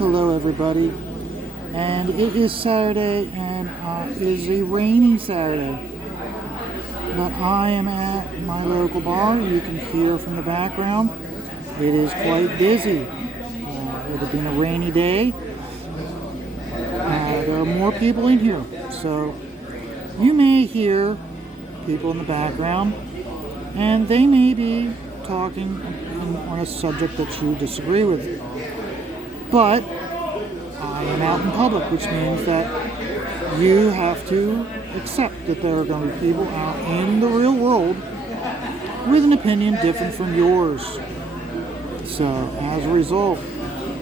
Hello everybody, and it is Saturday, and it is a rainy Saturday, but I am at my local bar. You can hear from the background, it is quite busy. It has been a rainy day. There are more people in here, so you may hear people in the background, and they may be talking on a subject that you disagree with. But I am out in public, which means that you have to accept that there are going to be people out in the real world with an opinion different from yours. So, as a result,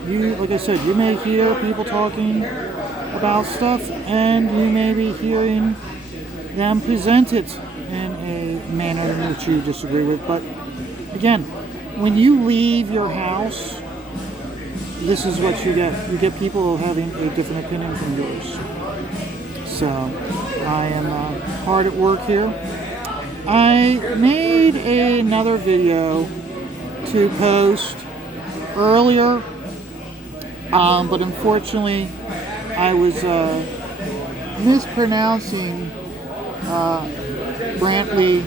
like I said, you may hear people talking about stuff, and you may be hearing them present it in a manner in which you disagree with. But again, when you leave your house, this is what you get. You get people having a different opinion from yours. So, I am hard at work here. I made another video to post earlier, but unfortunately, I was mispronouncing Brantley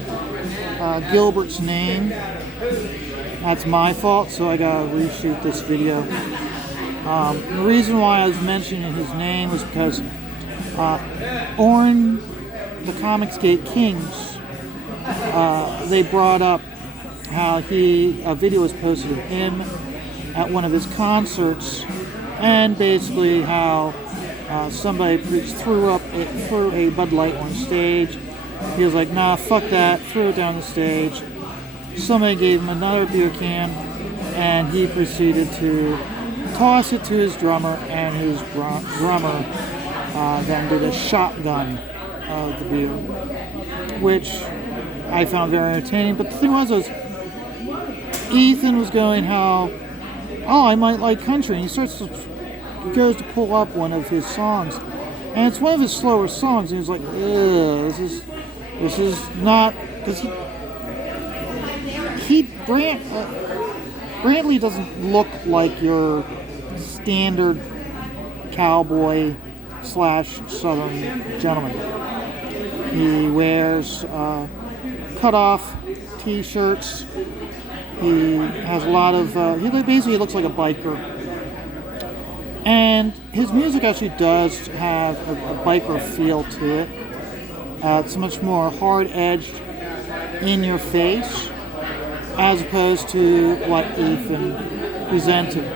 Gilbert's name. That's my fault, so I gotta reshoot this video. The reason why I was mentioning his name was because on the Comicsgate Kings, they brought up how a video was posted of him at one of his concerts, and basically how somebody threw a Bud Light on stage. He was like, nah, fuck that, threw it down the stage. Somebody gave him another beer can, and he proceeded to toss it to his drummer, and his drummer then did a shotgun of the beer, which I found very entertaining. But the thing was Ethan was going I might like country, and he goes to pull up one of his songs, and it's one of his slower songs, and he's like, this is not, because Brantley doesn't look like your standard cowboy / southern gentleman. He wears cut-off t-shirts. He has a lot of, he basically looks like a biker. And his music actually does have a biker feel to it. It's much more hard-edged, in your face, as opposed to what Ethan presented.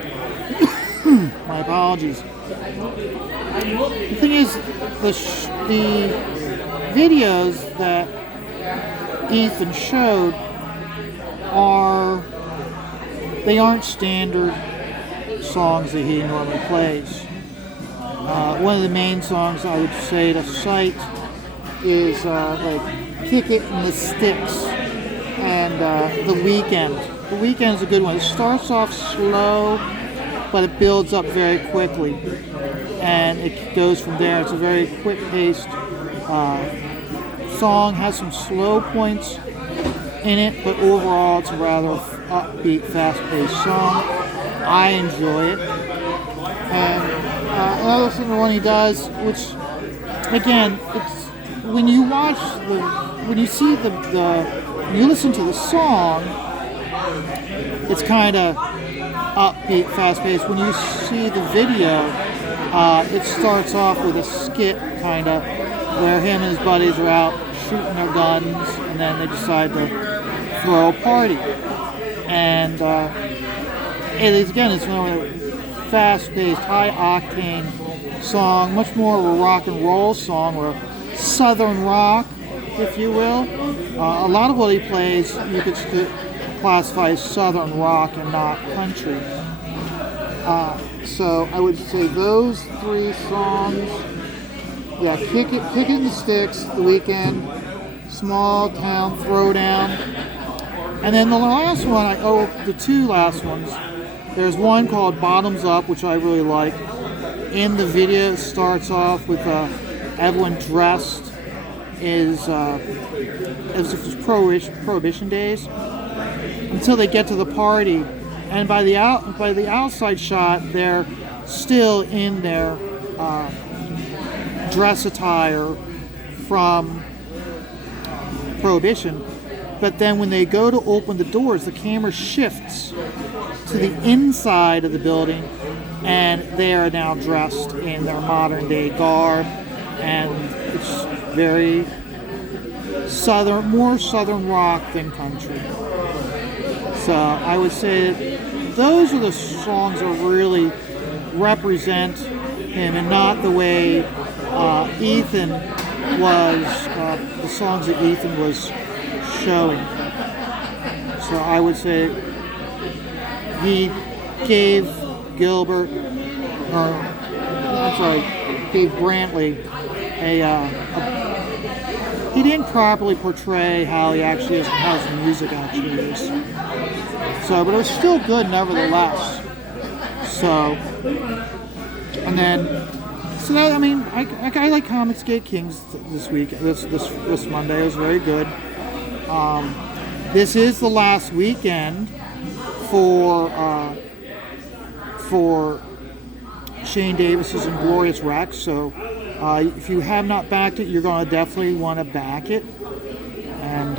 My apologies. The thing is, the videos that Ethan showed aren't standard songs that he normally plays. One of the main songs I would say to cite is like Kick It in the Sticks and The Weekend. The Weekend is a good one. It starts off slow, but it builds up very quickly, and it goes from there. It's a very quick-paced song, has some slow points in it, but overall it's a rather upbeat, fast-paced song. I enjoy it. And another thing, the one he does, which again, it's when you listen to the song, it's kind of upbeat, fast-paced. When you see the video, it starts off with a skit, kind of, where him and his buddies are out shooting their guns, and then they decide to throw a party. And it's another fast-paced, high-octane song, much more of a rock and roll song, or southern rock, if you will. A lot of what he plays, you could classify as southern rock and not country. So I would say those three songs, Kick It in the Sticks, The Weekend, Small Town Throwdown, and then the two last ones, there's one called Bottoms Up, which I really like. In the video, it starts off with everyone dressed as if it was Prohibition days, until they get to the party, and by the outside shot, they're still in their dress attire from Prohibition. But then when they go to open the doors, the camera shifts to the inside of the building, and they are now dressed in their modern day garb, and it's very southern, more southern rock than country. So I would say that those are the songs that really represent him, and not the way Ethan was, the songs that Ethan was showing. So I would say he gave Gilbert, gave Brantley he didn't properly portray how he actually is, how his music actually is. So, but it was still good nevertheless. So, and then, so that, I mean, I like Comics Gate Kings this week, this Monday. It was very good. This is the last weekend for Shane Davis's Inglorious Rex. So if you have not backed it, you're going to definitely want to back it, and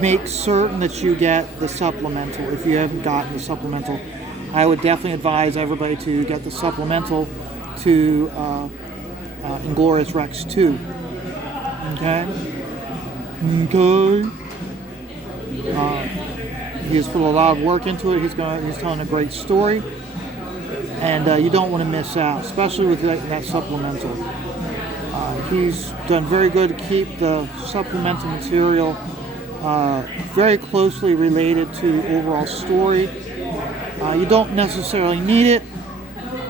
make certain that you get the supplemental. If you haven't gotten the supplemental, I would definitely advise everybody to get the supplemental to Inglorious Rex 2. Okay. He has put a lot of work into it. He's telling a great story, and you don't want to miss out, especially with that supplemental. He's done very good to keep the supplemental material very closely related to overall story. You don't necessarily need it,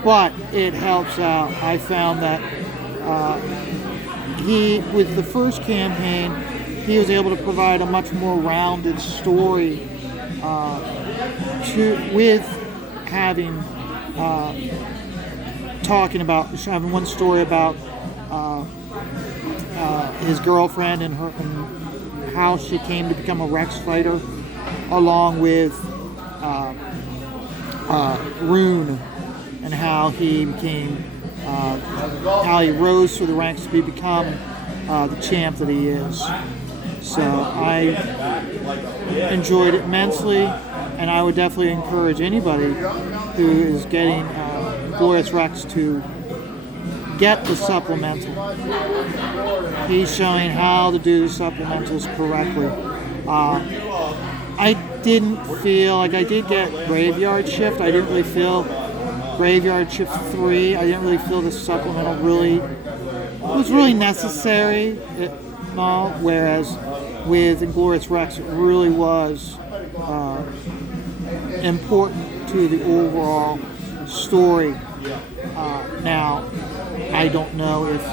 but it helps out. I found that with the first campaign, he was able to provide a much more rounded story with having having one story about his girlfriend and how she came to become a Rex fighter, along with Rune and how he became, how he rose through the ranks to become the champ that he is. So I enjoyed it immensely, and I would definitely encourage anybody who is getting Glorious Rex to get the supplemental. He's showing how to do the supplementals correctly. I didn't feel like I did get Graveyard Shift. I didn't really feel Graveyard Shift 3. I didn't really feel the supplemental was really necessary. Whereas with Inglorious Rex, it really was important to the overall story. Now, I don't know if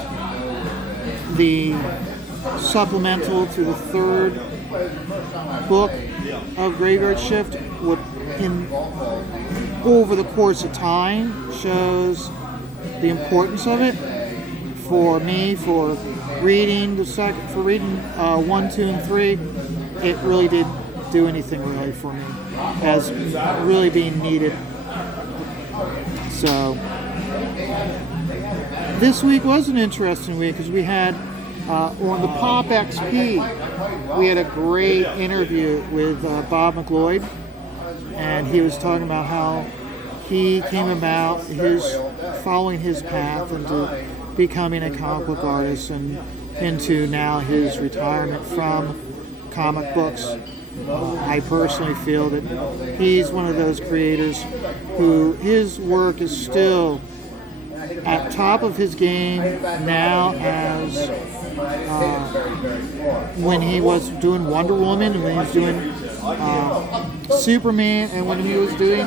the supplemental to the third book of Graveyard Shift would, over the course of time, shows the importance of it. For me, for reading 1, 2, and 3, it really didn't do anything really for me as really being needed. So this week was an interesting week because we had on the Pop XP, we had a great interview with Bob McLeod, and he was talking about how he came about following his path into becoming a comic book artist and into now his retirement from comic books. I personally feel that he's one of those creators who his work is still at top of his game now, as when he was doing Wonder Woman, and when he was doing Superman, and when he was doing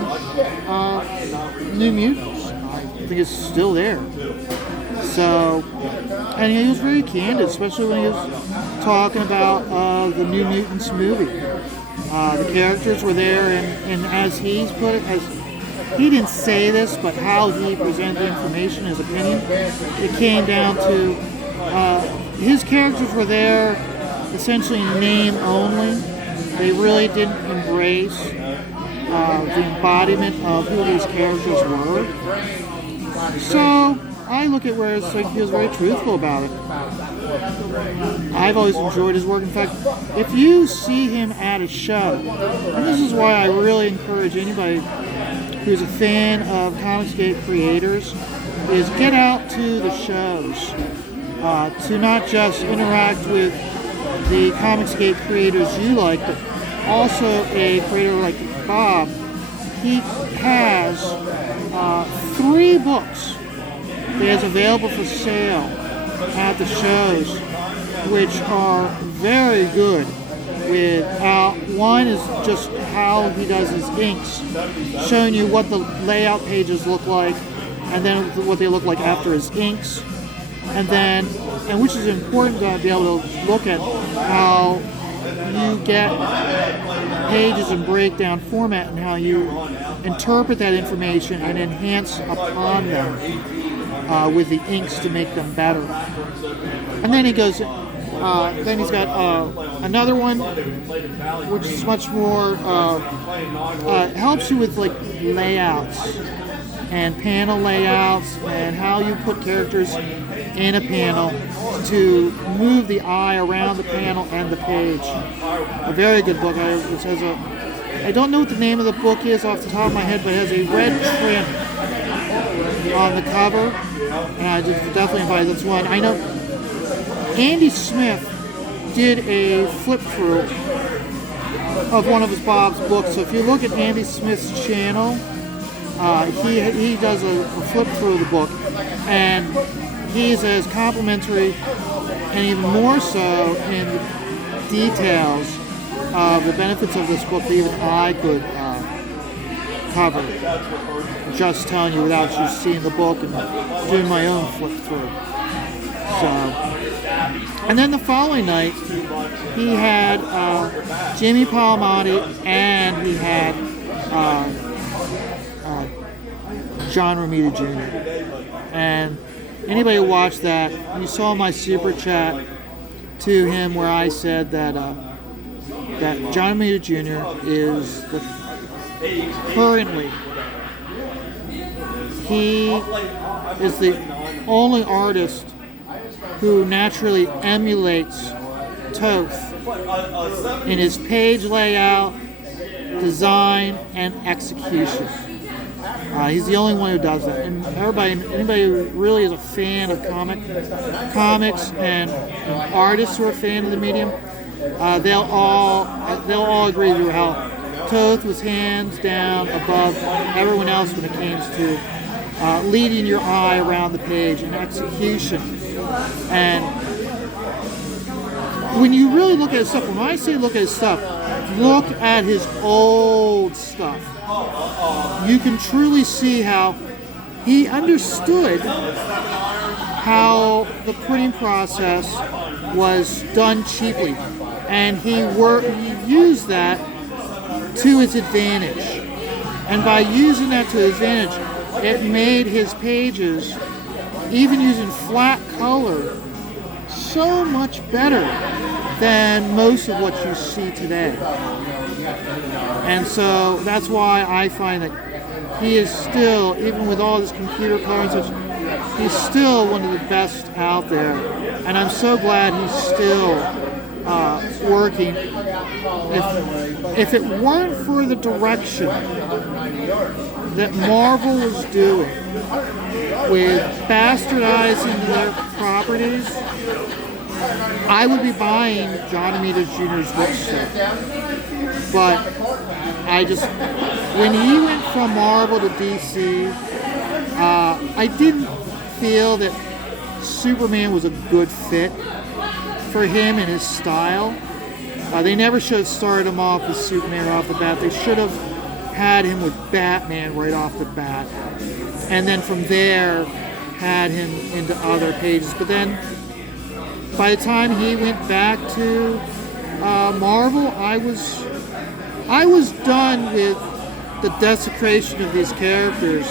New Mutants. I think it's still there. So, and he was very candid, especially when he was talking about the New Mutants movie. The characters were there, and as he's put it, he didn't say this, but how he presented the information, his opinion, it came down to his characters were there essentially in name only, They really didn't embrace the embodiment of who these characters were. So I look at where it's like he was very truthful about it. I've always enjoyed his work. In fact, if you see him at a show, and this is why I really encourage anybody who's a fan of Comicsgate creators, is get out to the shows to not just interact with the Comicsgate creators you like, but also a creator like Bob. He has 3 books he has available for sale at the shows, which are very good. One is just how he does his inks, showing you what the layout pages look like, and then what they look like after his inks, and which is important to be able to look at how you get pages in breakdown format and how you interpret that information and enhance upon them with the inks to make them better. And then he goes, then he's got another one which is much more helps you with like layouts and panel layouts and how you put characters in a panel to move the eye around the panel and the page. A very good book. I don't know what the name of the book is off the top of my head, but it has a red trim on the cover, and I just definitely advise this one. I know Andy Smith did a flip through of one of Bob's books. So if you look at Andy Smith's channel, he does a flip through of the book, and he's as complimentary and even more so in the details of the benefits of this book that even I could cover, just telling you without you seeing the book and doing my own flip through. So, and then the following night, he had Jimmy Palmiotti and he had John Romita Jr. And anybody who watched that, you saw my super chat to him where I said that John Romita Jr. is currently the only artist who naturally emulates Toth in his page layout, design, and execution. He's the only one who does that. And anybody who really is a fan of comics and artists who are a fan of the medium, they'll all agree with how Toth was hands down above everyone else when it came to leading your eye around the page and execution. And when you really look at his stuff, when I say look at his stuff, look at his old stuff. You can truly see how he understood how the printing process was done cheaply, and he used that to his advantage. And by using that to his advantage, it made his pages, even using flat color, so much better than most of what you see today. And so that's why I find that he is still, even with all his computer color and such, he's still one of the best out there. And I'm so glad he's still working. If it weren't for the direction that Marvel was doing with bastardizing their properties, I would be buying John Romita Jr.'s books still. But when he went from Marvel to DC, I didn't feel that Superman was a good fit for him and his style. They never should have started him off with Superman right off the bat. They should have had him with Batman right off the bat. And then from there, had him into other pages. But then, by the time he went back to Marvel, I was done with the desecration of these characters.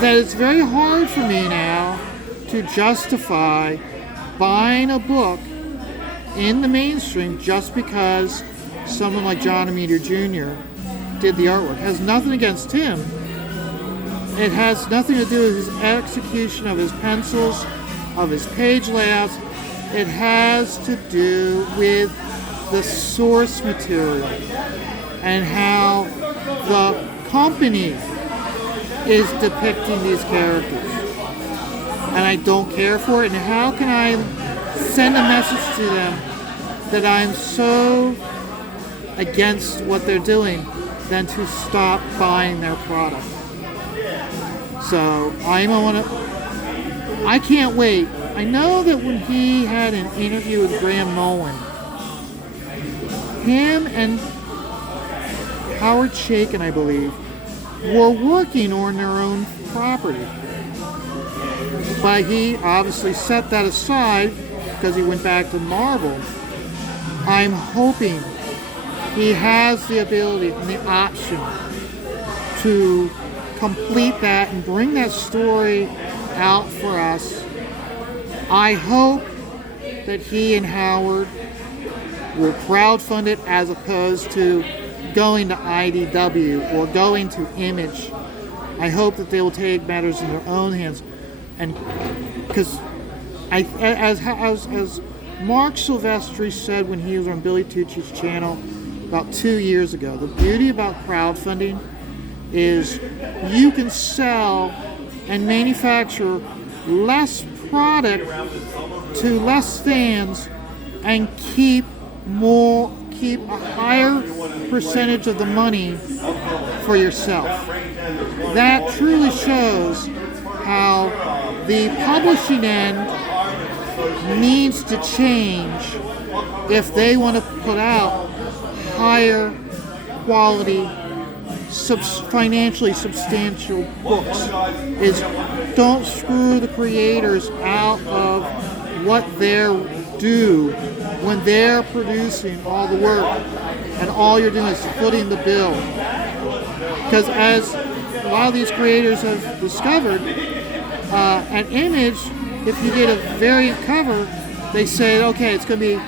That it's very hard for me now to justify buying a book in the mainstream just because someone like John Ameder Jr. did the artwork. It has nothing against him. It has nothing to do with his execution of his pencils, of his page layouts. It has to do with the source material and how the company is depicting these characters. And I don't care for it. And how can I send a message to them that I'm so against what they're doing than to stop buying their product? So I can't wait. I know that when he had an interview with Graham Nolan, him and Howard Chaykin, I believe, were working on their own property. But he obviously set that aside because he went back to Marvel. I'm hoping he has the ability and the option to complete that and bring that story out for us. I hope that he and Howard will crowdfund it as opposed to going to IDW or going to Image. I hope that they will take matters in their own hands, and because as Mark Silvestri said when he was on Billy Tucci's channel about 2 years ago, the beauty about crowdfunding is you can sell and manufacture less product to less fans and keep a higher percentage of the money for yourself. That truly shows how the publishing end needs to change if they want to put out higher quality, financially substantial books. Is don't screw the creators out of what they're due when they're producing all the work and all you're doing is footing the bill. Because as a lot of these creators have discovered, at Image, if you get a variant cover, they say, okay, it's going to be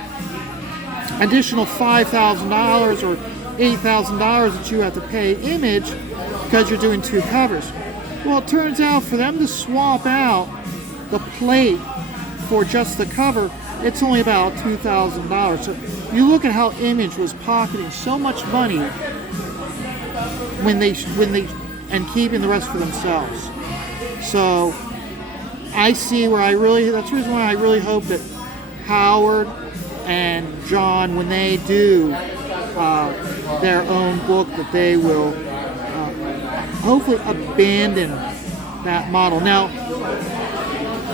additional $5,000 or $8,000 that you have to pay Image because you're doing 2 covers. Well, it turns out for them to swap out the plate for just the cover, it's only about $2,000. So you look at how Image was pocketing so much money when they and keeping the rest for themselves. So I see where that's the reason why I really hope that Howard and John, when they do their own book, that they will hopefully abandon that model. Now,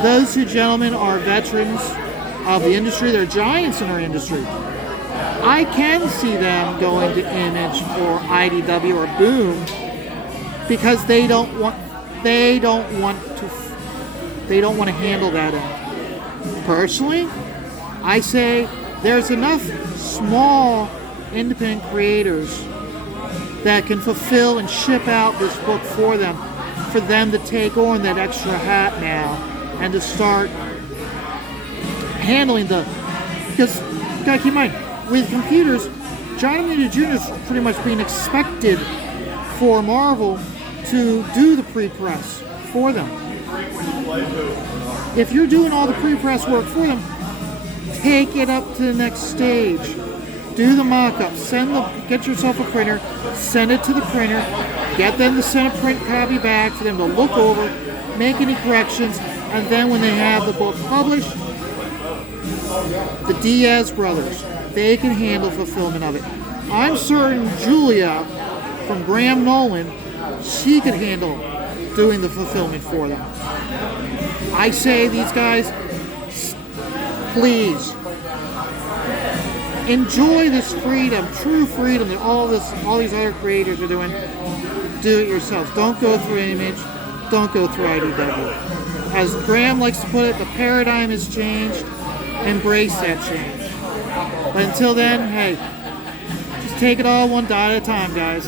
those 2 gentlemen are veterans of the industry. They're giants in our industry. I can see them going to Image or IDW or Boom because they don't want to handle that end. Personally, I say there's enough small independent creators that can fulfill and ship out this book for them to take on that extra hat now and to start handling because you gotta keep in mind, with computers, John Romita Jr. is pretty much being expected for Marvel to do the pre-press for them. If you're doing all the pre-press work for them, take it up to the next stage. Do the mock-up. Get yourself a printer, send it to the printer, get them to send a print copy back for them to look over, make any corrections, and then when they have the book published, the Diaz brothers, they can handle fulfillment of it. I'm certain Julia from Graham Nolan, she could handle doing the fulfillment for them. I say these guys, please enjoy this freedom, true freedom that all these other creators are doing. Do it yourselves. Don't go through Image. Don't go through IDW. As Graham likes to put it, the paradigm has changed. Embrace that change. But until then, hey, just take it all one dot at a time, guys.